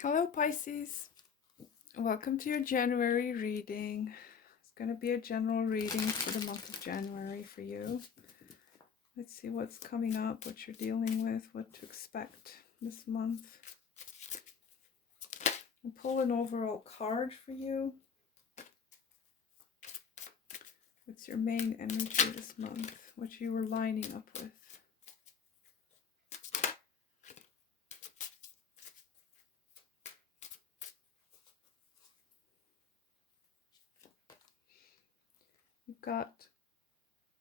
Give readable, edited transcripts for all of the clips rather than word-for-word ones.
Hello, Pisces. Welcome to your January reading. It's going to be a general reading for the month of January for you. Let's see what's coming up, what you're dealing with, what to expect this month. I'll pull an overall card for you. What's your main energy this month? What you were lining up with? You've got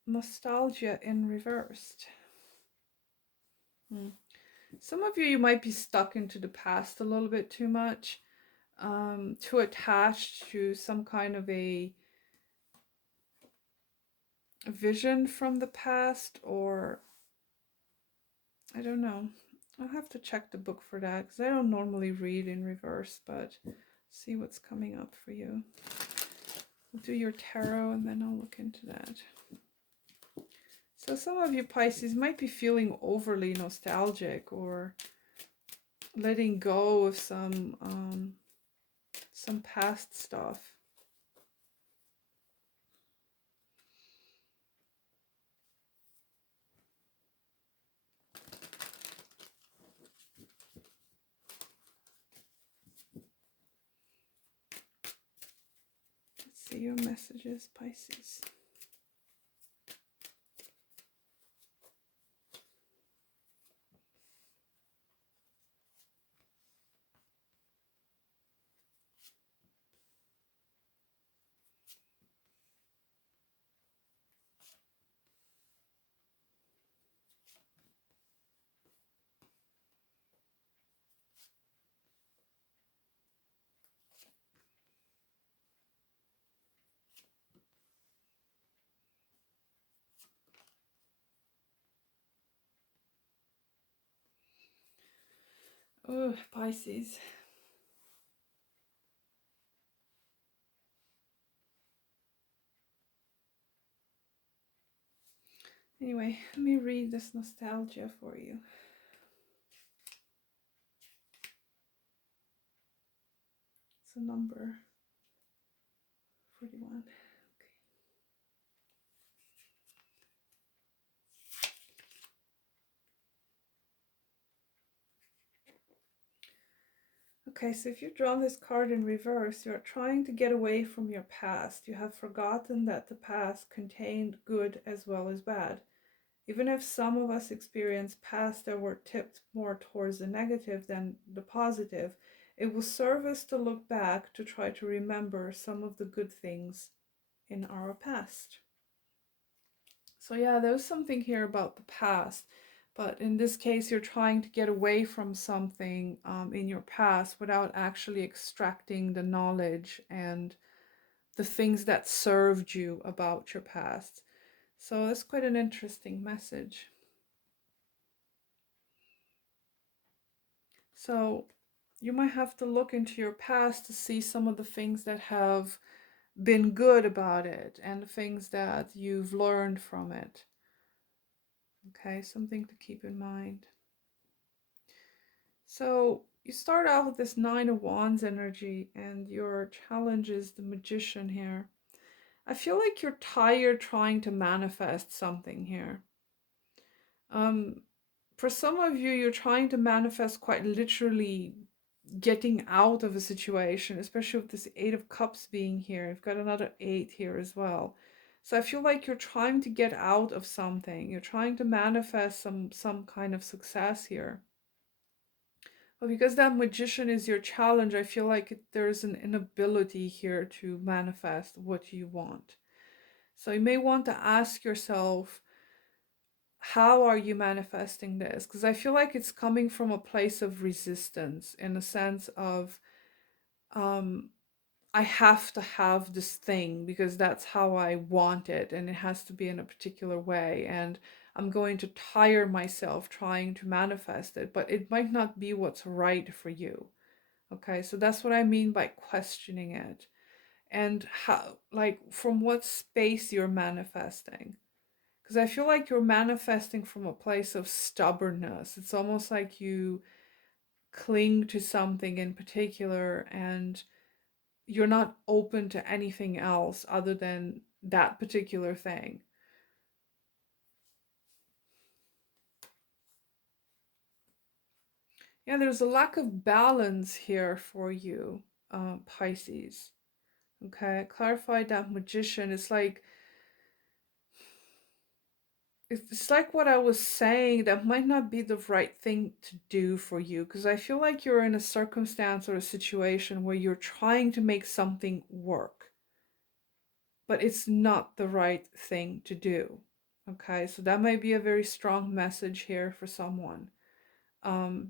nostalgia in reversed. Some of you might be stuck into the past a little bit too much, too attached to some kind of a vision from the past, or I don't know. I'll have to check the book for that because I don't normally read in reverse, but see what's coming up for you. I'll do your tarot and then I'll look into that. So some of you Pisces might be feeling overly nostalgic or letting go of some past stuff. Let's see your messages, Pisces. Oh, Pisces. Anyway, let me read this nostalgia for you. It's a number 41. Okay, so if you've drawn this card in reverse, you're trying to get away from your past. You have forgotten that the past contained good as well as bad. Even if some of us experience past that were tipped more towards the negative than the positive, it will serve us to look back to try to remember some of the good things in our past. So yeah, there's something here about the past. But in this case, you're trying to get away from something in your past without actually extracting the knowledge and the things that served you about your past. So that's quite an interesting message. So you might have to look into your past to see some of the things that have been good about it and the things that you've learned from it. Okay, something to keep in mind. So you start out with this Nine of Wands energy, and your challenge is the Magician here. I feel like you're tired trying to manifest something here. For some of you, you're trying to manifest quite literally getting out of a situation, especially with this Eight of Cups being here. You've got another 8 here as well. So I feel like you're trying to get out of something. You're trying to manifest some kind of success here. Well, because that Magician is your challenge, I feel like there's an inability here to manifest what you want. So you may want to ask yourself, how are you manifesting this? Because I feel like it's coming from a place of resistance, in a sense of, um, I have to have this thing because that's how I want it, and it has to be in a particular way. And I'm going to tire myself trying to manifest it, but it might not be what's right for you. Okay, so that's what I mean by questioning it. And how, like, from what space you're manifesting. Because I feel like you're manifesting from a place of stubbornness. It's almost like you cling to something in particular, and you're not open to anything else other than that particular thing. Yeah, there's a lack of balance here for you, Pisces. Okay, clarify that Magician. It's like what I was saying, that might not be the right thing to do for you, because I feel like you're in a circumstance or a situation where you're trying to make something work, but it's not the right thing to do. Okay, so that might be a very strong message here for someone,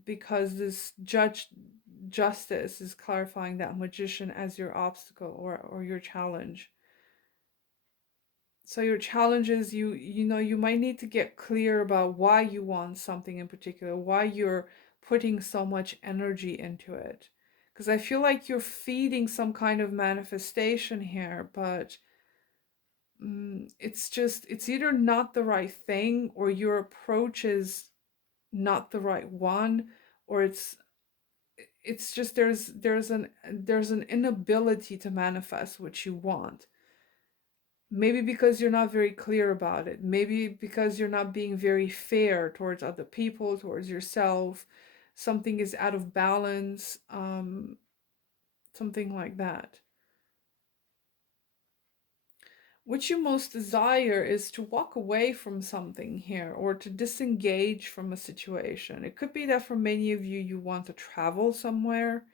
because this justice is clarifying that Magician as your obstacle, or your challenge. So your challenge is, you might need to get clear about why you want something in particular, why you're putting so much energy into it. Because I feel like you're feeding some kind of manifestation here, but it's either not the right thing, or your approach is not the right one, or it's just there's an inability to manifest what you want. Maybe because you're not very clear about it. Maybe because you're not being very fair towards other people, towards yourself. Something is out of balance, something like that. What you most desire is to walk away from something here, or to disengage from a situation. It could be that for many of you, you want to travel somewhere.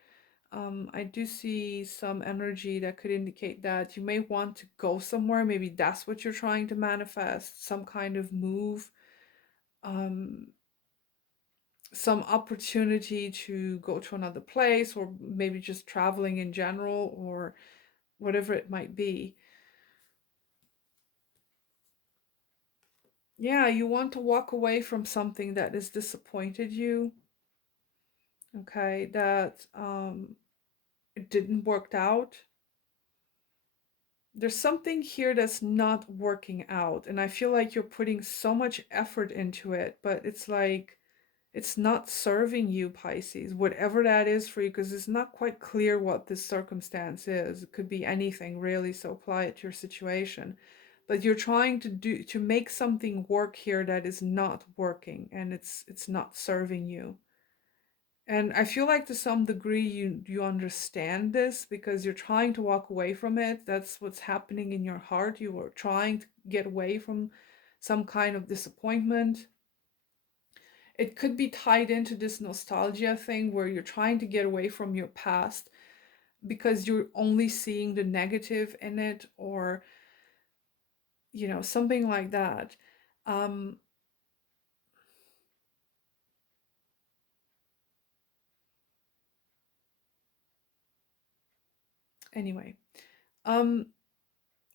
I do see some energy that could indicate that you may want to go somewhere. Maybe that's what you're trying to manifest, some kind of move, um, some opportunity to go to another place, or maybe just traveling in general, or whatever it might be. Yeah, you want to walk away from something that has disappointed you, okay, that it didn't work out. There's something here that's not working out, and I feel like you're putting so much effort into it, but it's like it's not serving you, Pisces, whatever that is for you, because it's not quite clear what this circumstance is. It could be anything really, so apply it to your situation. But you're trying to make something work here that is not working, and it's not serving you. And I feel like to some degree you understand this, because you're trying to walk away from it. That's what's happening in your heart. You are trying to get away from some kind of disappointment. It could be tied into this nostalgia thing, where you're trying to get away from your past because you're only seeing the negative in it, or something like that. Um anyway, um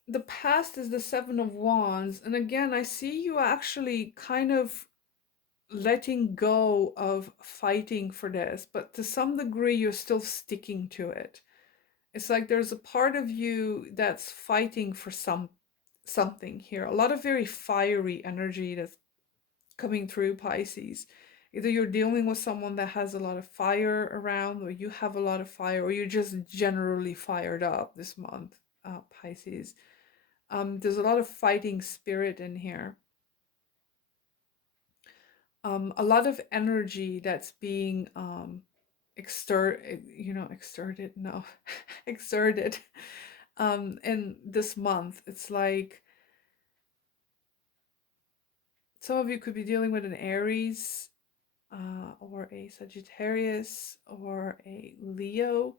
the past is the Seven of Wands, and again, I see you actually kind of letting go of fighting for this, but to some degree you're still sticking to it. It's like there's a part of you that's fighting for something here. A lot of very fiery energy that's coming through, Pisces. Either you're dealing with someone that has a lot of fire around, or you have a lot of fire, or you're just generally fired up this month, Pisces. There's a lot of fighting spirit in here. A lot of energy that's being exerted, no, exerted in this month. It's like some of you could be dealing with an Aries, or a Sagittarius, or a Leo.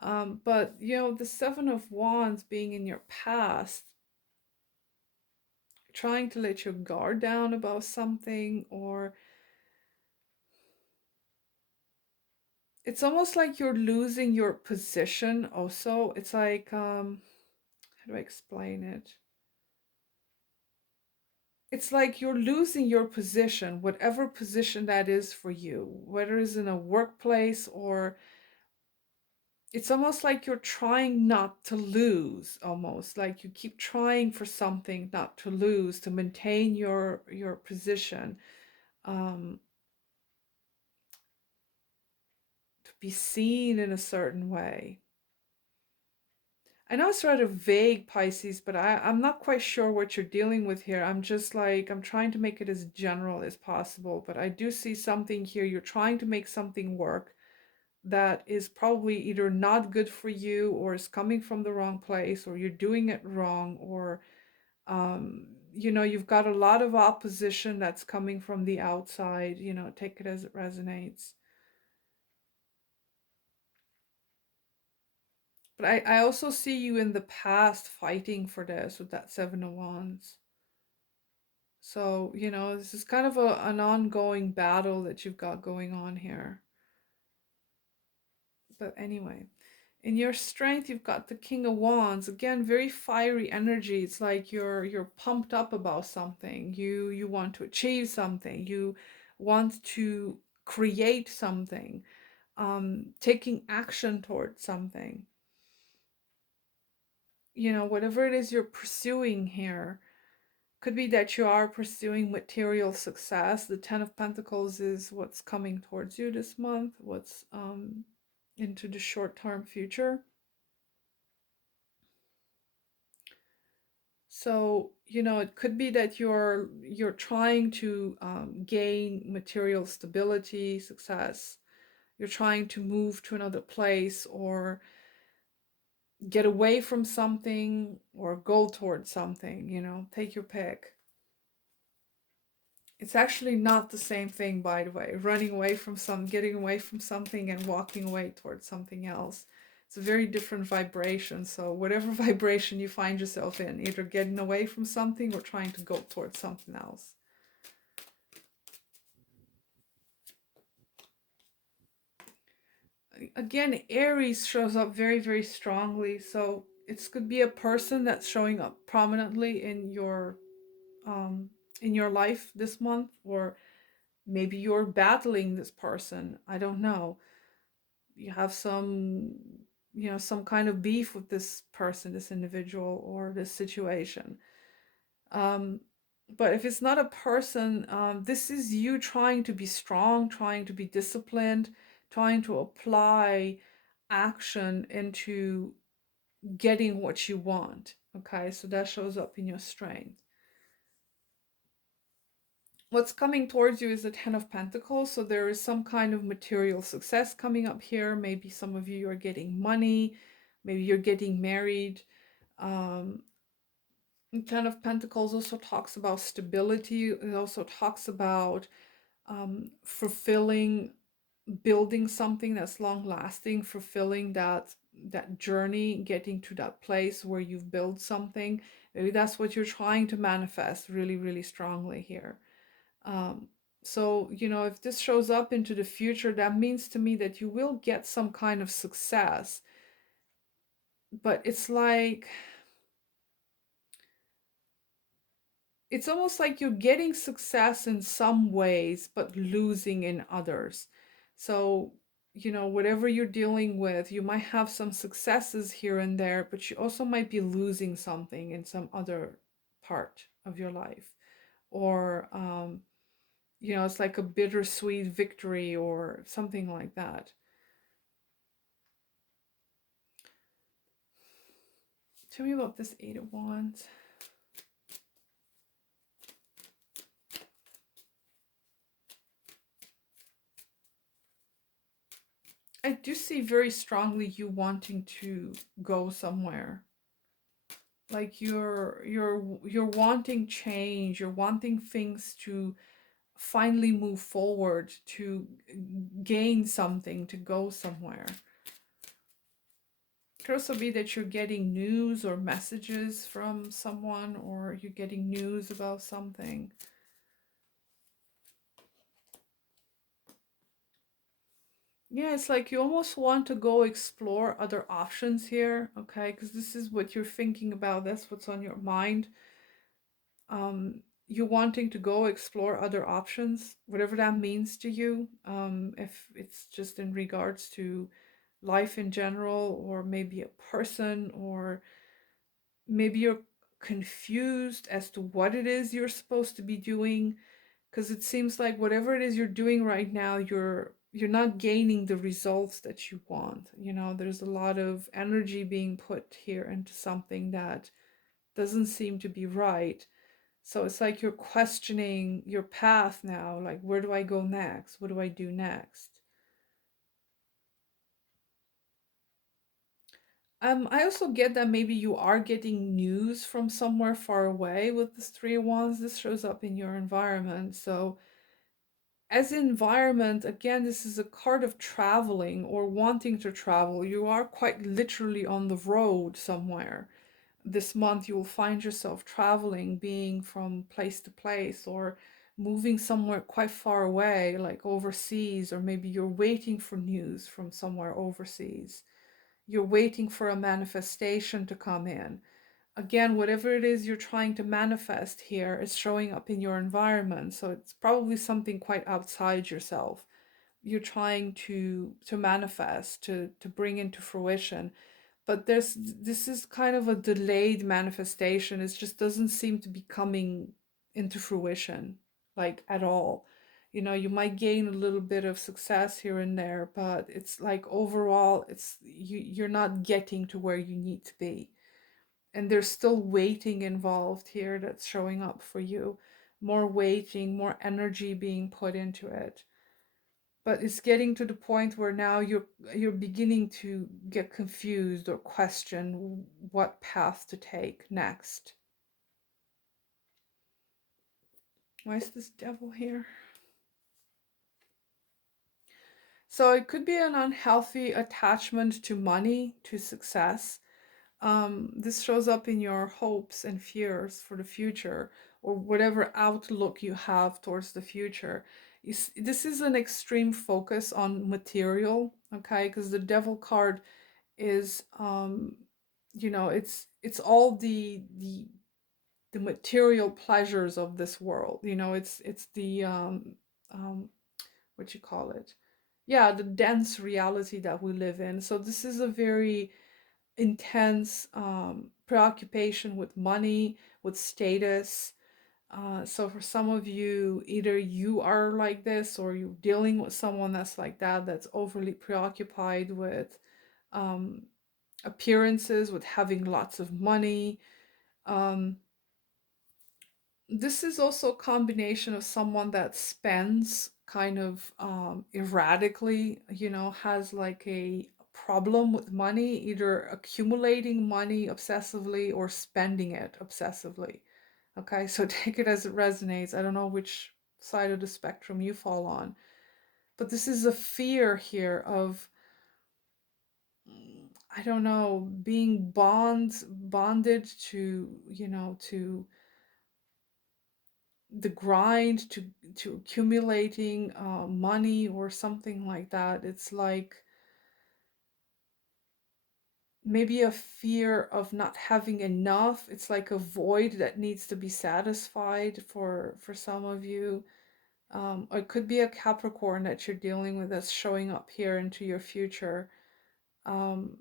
But the Seven of Wands being in your past, trying to let your guard down about something, or it's almost like you're losing your position also. It's like, how do I explain it? It's like you're losing your position, whatever position that is for you, whether it's in a workplace, or it's almost like you're trying not to lose, almost like you keep trying for something not to lose, to maintain your position. Um, be seen in a certain way. I know it's rather vague, Pisces, but I'm not quite sure what you're dealing with here. I'm just like, I'm trying to make it as general as possible, but I do see something here. You're trying to make something work that is probably either not good for you or is coming from the wrong place or you're doing it wrong or you've got a lot of opposition that's coming from the outside, take it as it resonates. But I also see you in the past fighting for this with that Seven of Wands. So, this is kind of an ongoing battle that you've got going on here. But anyway, in your strength, you've got the King of Wands. Again, very fiery energy. It's like you're pumped up about something. You want to achieve something. You want to create something. Taking action towards something. Whatever it is you're pursuing here. Could be that you are pursuing material success. The Ten of Pentacles is what's coming towards you this month, what's into the short-term future. So, it could be that you're trying to gain material stability, success. You're trying to move to another place or get away from something or go towards something, take your pick. It's actually not the same thing, by the way. Getting away from something and walking away towards something else. It's a very different vibration. So whatever vibration you find yourself in, either getting away from something or trying to go towards something else. Again, Aries shows up very, very strongly. So it could be a person that's showing up prominently um, in your life this month, or maybe you're battling this person. I don't know. You have some kind of beef with this person, this individual, or this situation. um but if it's not a person, this is you trying to be strong, trying to be disciplined, trying to apply action into getting what you want. Okay, so that shows up in your strength. What's coming towards you is the Ten of Pentacles. So there is some kind of material success coming up here. Maybe some of you are getting money. Maybe you're getting married. Um, Ten of Pentacles also talks about stability. It also talks about fulfilling, building something that's long lasting, fulfilling that journey, getting to that place where you've built something. Maybe that's what you're trying to manifest really, really strongly here. Um, so, if this shows up into the future, that means to me that you will get some kind of success. But it's almost like you're getting success in some ways, but losing in others. So, whatever you're dealing with, you might have some successes here and there, but you also might be losing something in some other part of your life. Or, it's like a bittersweet victory or something like that. Tell me about this Eight of Wands. I do see very strongly you wanting to go somewhere. Like you're wanting change, you're wanting things to finally move forward, to gain something, to go somewhere. It could also be that you're getting news or messages from someone, or you're getting news about something. Yeah, it's like you almost want to go explore other options here, okay? Because this is what you're thinking about. That's what's on your mind. You wanting to go explore other options, whatever that means to you. If it's just in regards to life in general, or maybe a person, or maybe you're confused as to what it is you're supposed to be doing. Because it seems like whatever it is you're doing right now, you're you're not gaining the results that you want. There's a lot of energy being put here into something that doesn't seem to be right. So it's like you're questioning your path now, like, where do I go next? What do I do next? I also get that maybe you are getting news from somewhere far away with this Three of Wands. This shows up in your environment. So as environment, again, this is a card of traveling or wanting to travel. You are quite literally on the road somewhere. This month, you will find yourself traveling, being from place to place, or moving somewhere quite far away, like overseas, or maybe you're waiting for news from somewhere overseas. You're waiting for a manifestation to come in. Again, whatever it is you're trying to manifest here is showing up in your environment. So it's probably something quite outside yourself. You're trying to manifest, to bring into fruition. But this is kind of a delayed manifestation. It just doesn't seem to be coming into fruition, like, at all. You might gain a little bit of success here and there, but it's like overall you're not getting to where you need to be. And there's still waiting involved here that's showing up for you. More waiting, more energy being put into it. But it's getting to the point where now you're beginning to get confused or question what path to take next. Why is this devil here? So it could be an unhealthy attachment to money, to success. This shows up in your hopes and fears for the future, or whatever outlook you have towards the future. This is an extreme focus on material, okay? Because the devil card is, it's all the material pleasures of this world. It's the what you call it? Yeah, the dense reality that we live in. So this is a very intense preoccupation with money, with status. So for some of you, either you are like this or you're dealing with someone that's like that, that's overly preoccupied with um, appearances, with having lots of money. Um, this is also a combination of someone that spends kind of erratically, has like a problem with money, either accumulating money obsessively or spending it obsessively. Okay, so take it as it resonates. I don't know which side of the spectrum you fall on, but this is a fear here of, I don't know, being bonded to, to the grind, to accumulating money or something like that. It's like maybe a fear of not having enough. It's like a void that needs to be satisfied for some of you. Or it could be a Capricorn that you're dealing with that's showing up here into your future. Um,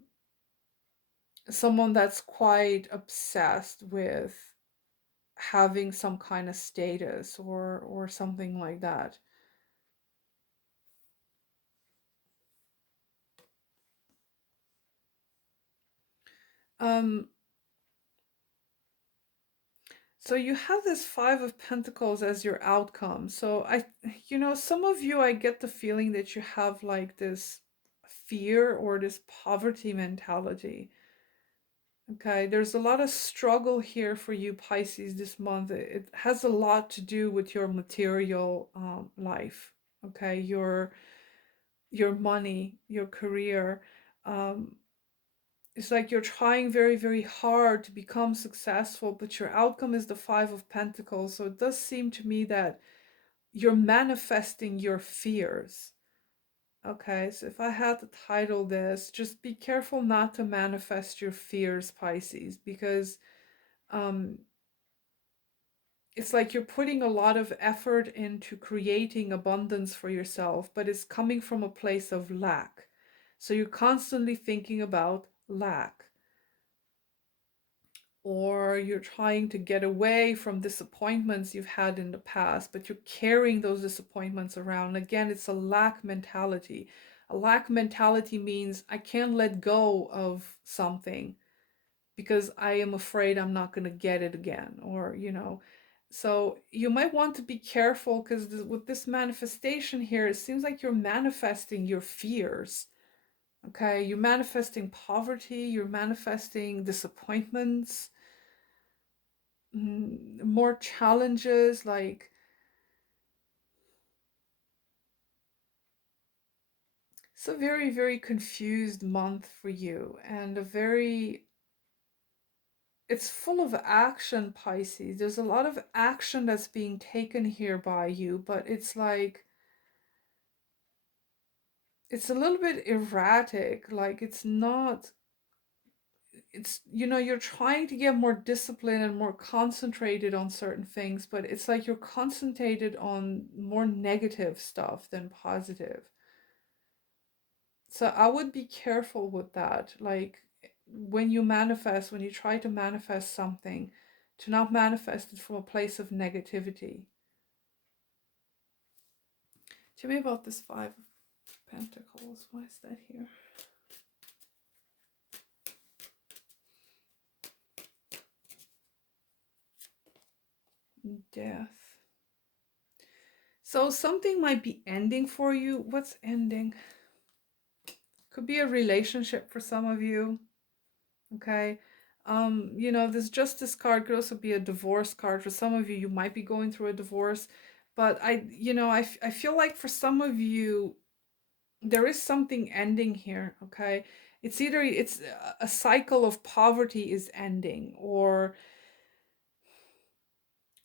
Someone that's quite obsessed with having some kind of status or something like that. Um, so you have this Five of Pentacles as your outcome. So some of you, I get the feeling that you have like this fear or this poverty mentality. Okay, there's a lot of struggle here for you, Pisces, this month. It has a lot to do with your material life. Okay, your money, your career. Um, it's like you're trying very, very hard to become successful, but your outcome is the Five of Pentacles. So it does seem to me that you're manifesting your fears. Okay, so if I had to title this, just be careful not to manifest your fears, Pisces, because um, it's like you're putting a lot of effort into creating abundance for yourself, but it's coming from a place of lack. So you're constantly thinking about lack. or you're trying to get away from disappointments you've had in the past, but you're carrying those disappointments around. Again, it's a lack mentality. A lack mentality means I can't let go of something because I am afraid I'm not going to get it again, or, So you might want to be careful because with this manifestation here, it seems like you're manifesting your fears. Okay, you're manifesting poverty, you're manifesting disappointments, more challenges. Like, it's a very, very confused month for you, and it's full of action, Pisces. There's a lot of action that's being taken here by you, but it's like, it's a little bit erratic. Like, it's not, you're trying to get more discipline and more concentrated on certain things, but it's like you're concentrated on more negative stuff than positive. So I would be careful with that. Like, when you try to manifest something, to not manifest it from a place of negativity. Tell me about this Five of Pentacles. Why is that here? Death. So something might be ending for you. What's ending? Could be a relationship for some of you. Okay. This Justice card could also be a divorce card. For some of you, you might be going through a divorce. But I feel like for some of you, there is something ending here. Okay. It's a cycle of poverty is ending, or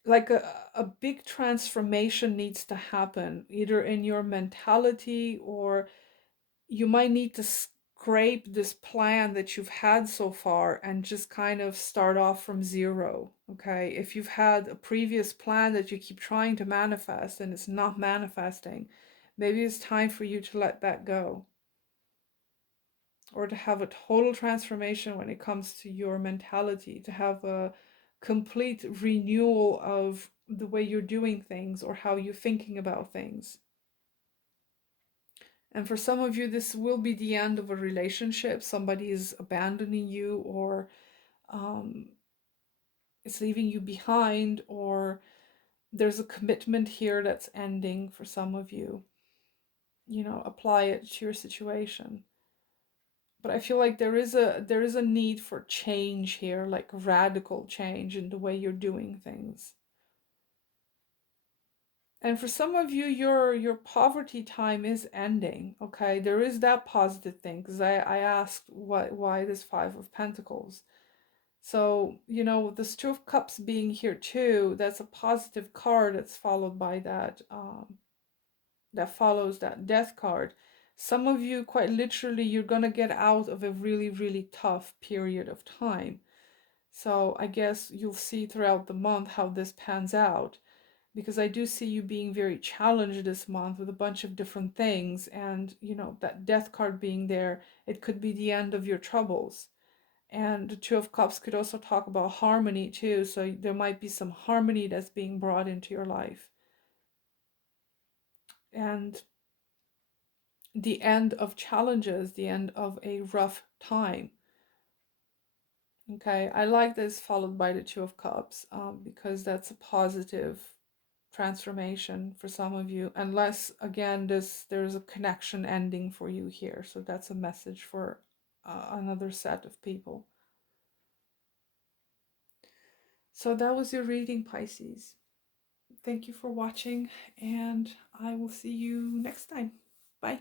like a big transformation needs to happen, either in your mentality, or you might need to scrape this plan that you've had so far and just kind of start off from zero. Okay, if you've had a previous plan that you keep trying to manifest and it's not manifesting, maybe it's time for you to let that go, or to have a total transformation when it comes to your mentality, to have a complete renewal of the way you're doing things or how you're thinking about things. And for some of you, this will be the end of a relationship. Somebody is abandoning you, or um, it's leaving you behind, or there's a commitment here that's ending for some of you. Apply it to your situation. But I feel like there is a need for change here, like radical change in the way you're doing things. And for some of you, your poverty time is ending. Okay, there is that positive thing, because I asked why this Five of Pentacles. So, this Two of Cups being here too, that's a positive card that's followed by that follows that Death card. Some of you, quite literally, you're gonna get out of a really, really tough period of time. So I guess you'll see throughout the month how this pans out, because I do see you being very challenged this month with a bunch of different things. And, that Death card being there, it could be the end of your troubles. And the Two of Cups could also talk about harmony too. So there might be some harmony that's being brought into your life. And the end of challenges, the end of a rough time. Okay, I like this followed by the Two of Cups, because that's a positive transformation for some of you, unless again there's a connection ending for you here. So that's a message for another set of people. So that was your reading, Pisces. Thank you for watching, and I will see you next time. Bye.